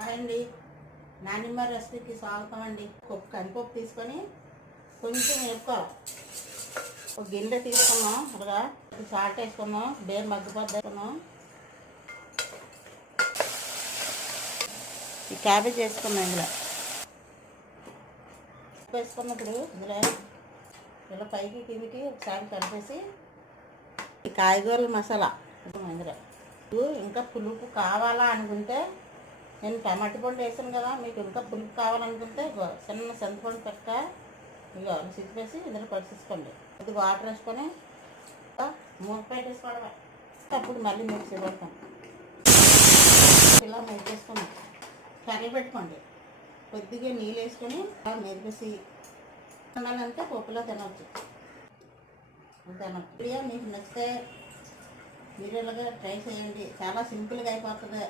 అండి, నానిమ్మ రెసిపీకి స్వాగతం అండి. కందిపప్పు తీసుకొని కొంచెం వేపుకోవాలి. ఒక గిన్నె తీసుకున్నాం, అలాగా సాల్ట్ వేసుకున్నాం, బేర్ మగ్గిపోద్ది వేసుకున్నాం. ఈ క్యాబేజ్ వేసుకున్నాం. ఇందులో వేసుకున్నప్పుడు ఇలా పైకి కిందికి ఒకసారి కలిపేసి ఈ కాయగూరల మసాలా ఇందులో ఇంకా పులుపు కావాలా అనుకుంటే నేను టమాటా పండు వేసాను కదా, మీకు ఇంకా పులుపు కావాలనుకుంటే చిన్న చింతపండు పెట్ట ఇక సిప్పేసి ఇందులో పరిచేసుకోండి. ఇది వాటర్ వేసుకొని మూత పెట్టేసుకోవడమే. అప్పుడు మళ్ళీ మిక్సీ పెడతాం. ఇలా మెరిపేసుకుని కర్రీ పెట్టుకోండి. కొద్దిగా నీళ్ళు వేసుకొని మెరిపేసి తినాలంటే పప్పులో తినవచ్చు. మీకు నచ్చితే మీరు ఇలాగా ట్రై చేయండి. చాలా సింపుల్గా అయిపోతుంది.